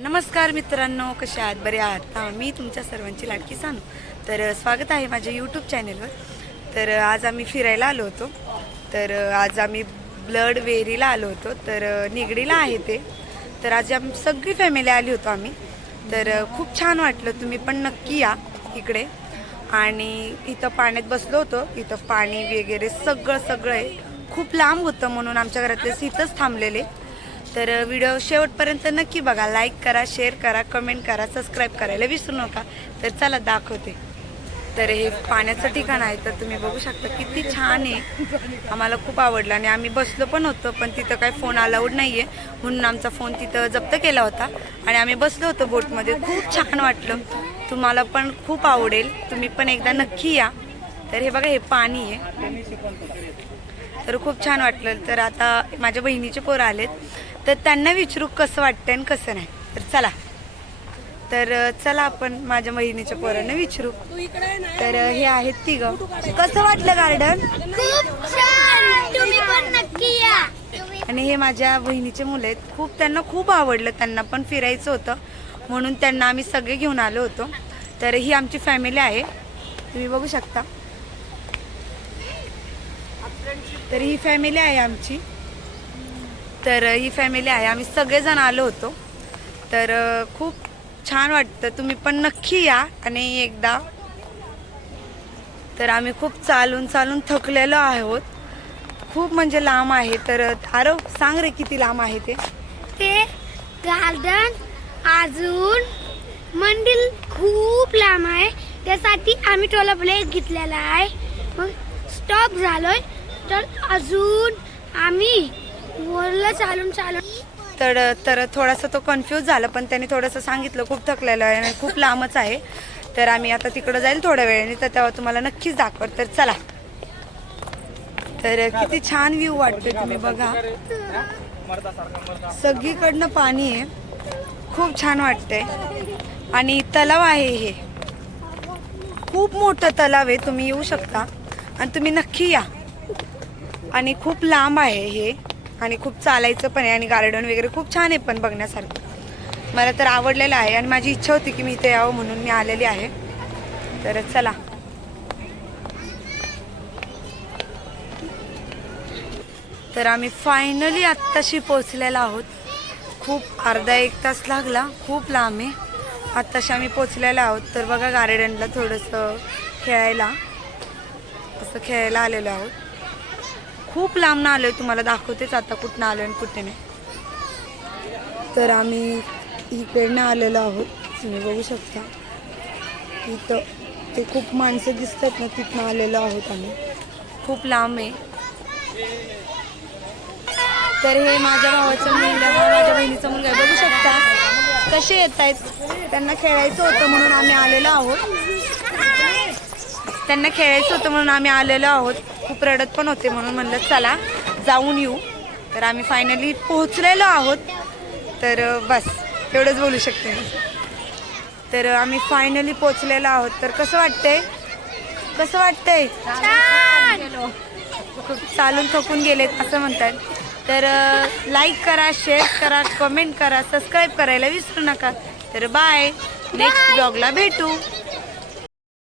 नमस्कार मित्रांनो, कसे आहात? बरे आहात? मी तुमच्या सर्वांची लाडकी सानू. तर स्वागत आहे माझ्या यूट्यूब चॅनलवर. तर आज आम्ही फिरायला आलो होतो. तर आज आम्ही ब्लड वेरीला आलो होतो. तर निगडीला आहे ते. तर आज आम्ही सगळी फॅमिली आली होतो आम्ही. तर खूप छान वाटलं. तुम्ही पण नक्की या इकडे. आणि इथं पाण्यात बसलो होतो. इथं पाणी वगैरे सगळं आहे. खूप लांब होतं म्हणून आमच्या घरातले इथंच थांबलेले. तर व्हिडिओ शेवटपर्यंत नक्की बघा. लाईक करा, शेअर करा, कमेंट करा, सबस्क्राईब करायला विसरू नका. तर चला दाखवते. तर हे पाण्याचं ठिकाण आहे. तर तुम्ही बघू शकता किती छान आहे. आम्हाला खूप आवडलं आणि आम्ही बसलो पण होतो. पण तिथं काय फोन अलाउड नाही आहे म्हणून आमचा फोन तिथं जप्त केला होता. आणि आम्ही बसलो होतो बोटमध्ये. खूप छान वाटलं. तुम्हाला पण खूप आवडेल. तुम्ही पण एकदा नक्की या. तर हे बघा, हे पाणी आहे. तर खूप छान वाटलं. तर आता माझ्या बहिणीचे पोरं आलेत. तर त्यांना विचारू कसं वाटतं आणि कसं नाही. तर चला आपण माझ्या बहिणीच्या पोरांना विचारू. तर हे आहेत तिघं. कसं वाटलं गार्डन? आणि हे माझ्या बहिणीचे मुलं आहेत. त्यांना खूप आवडलं. त्यांना पण फिरायचं होतं म्हणून त्यांना आम्ही सगळे घेऊन आलो होतो. तर ही आमची फॅमिली आहे. तुम्ही बघू शकता. तर ही फॅमिली आहे आमची. आम्ही सगळेजण आलो होतो. तर खूप छान वाटतं. तुम्ही पण नक्की या आणि एकदा. तर आम्ही खूप चालून थकलेलो आहोत. खूप म्हणजे लांब आहे. तर आरव सांग रे, किती लांब आहे ते गार्डन? अजून मंदिर खूप लांब आहे. त्यासाठी आम्ही टोला ब्रेक घेतलेला आहे. मग स्टॉप झालोय. तर अजून आम्ही वरला चालून तर थोडासा तो कन्फ्यूज झाला. पण त्याने थोडंसं सांगितलं खूप थकलेलं आहे आणि खूप लांबच आहे. तर आम्ही आता तिकडं जाईल थोड्या वेळाने. तर तेव्हा तुम्हाला नक्कीच दाखवत. तर चला. तर किती छान व्ह्यू वाटतोय. तुम्ही बघा, सगळीकडनं पाणी आहे. खूप छान वाटतंय. आणि तलाव आहे. हे खूप मोठं तलाव आहे. तुम्ही येऊ शकता आणि तुम्ही नक्की या. आणि खूप लांब आहे हे. आणि खूप चालायचं पण आहे. आणि गार्डन वगैरे खूप छान आहे पण बघण्यासारखं. मला तर आवडलेलं आहे. आणि माझी इच्छा होती की मी इथे यावं म्हणून मी आलेली आहे. तर चला. तर आम्ही फायनली आत्ताशी पोचलेलो आहोत. खूप अर्धा एक तास लागला. खूप लांब आहे. आत्ताशी आम्ही पोचलेलो आहोत. तर बघा, गार्डनला थोडंसं खेळायला आलेलो आहोत. खूप लांबनं आलोय. तुम्हाला दाखवतेच आता कुठनं आलोय आणि कुठे नाही. तर आम्ही इकडनं आलेलो आहोत. तुम्ही बघू शकता. इथं ते खूप माणसं दिसतात ना, तिथनं आलेलो आहोत आम्ही. खूप लांब आहे. तर हे माझ्या भावाचं मुलगा, माझ्या बहिणीचा मुलगा आहे. बघू शकता कसे येत आहेत. त्यांना खेळायचं होतं म्हणून आम्ही आलेलो आहोत. खूप रडत पण होते म्हणून म्हणलं चला जाऊन येऊ. तर आम्ही फायनली पोहोचलेलो आहोत. तर बस एवढंच बोलू शकते मी. तर आम्ही फायनली पोहोचलेलो आहोत. तर कसं वाटतंय? खूप चालून थकून गेलेत असं म्हणतात. तर लाईक करा, शेअर करा, कमेंट करा, सबस्क्राईब करायला विसरू नका. तर बाय. नेक्स्ट ब्लॉगला भेटू.